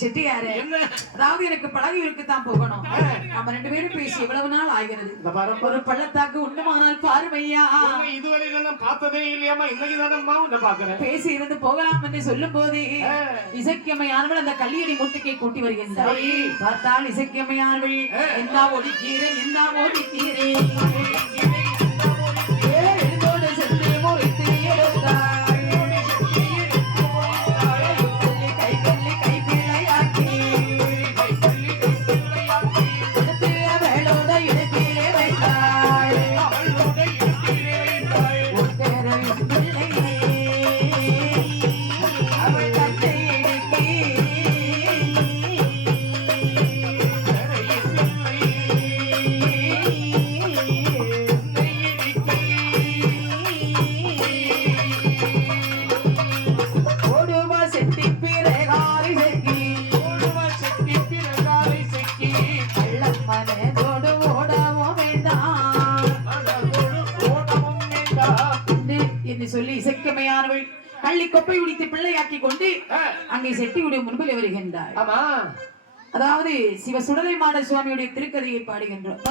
செட்டியாரு அதாவது எனக்கு பழகி இருக்குதான் போகணும். நம்ம ரெண்டு பேரும் பேசி எவ்வளவு நாள் ஆகிறது. ஒரு பள்ளத்தாக்கு உண்டுமானால் பாருமையா இதுவரை நான் பார்த்ததே இல்லையாமா, இன்னைக்கு தானம்மா உன்னை பாக்குறேன். பேசி இருந்து போகலாம் என்று சொல்லும் போதே இசைக்கியமையானவள் அந்த கல்லியடி முட்டுக்கை கூட்டி வருகின்றார். பார்த்தால் இசைக்கியமையானவள் என்ன ஒடிக்கிறேன் என்ன ஓடிக்கிறேன் சென்று முறைத்து எடுத்தார். சொல்லி இசைக்கமையானவள் கள்ளி கொப்பை உடித்து பிள்ளையாக்கி கொண்டு அங்கே செட்டியுடைய முன்பில் வருகின்றார். அதாவது சிவ சுடலை மாட சுவாமியுடைய திருக்கதையை பாடுகின்றோம்.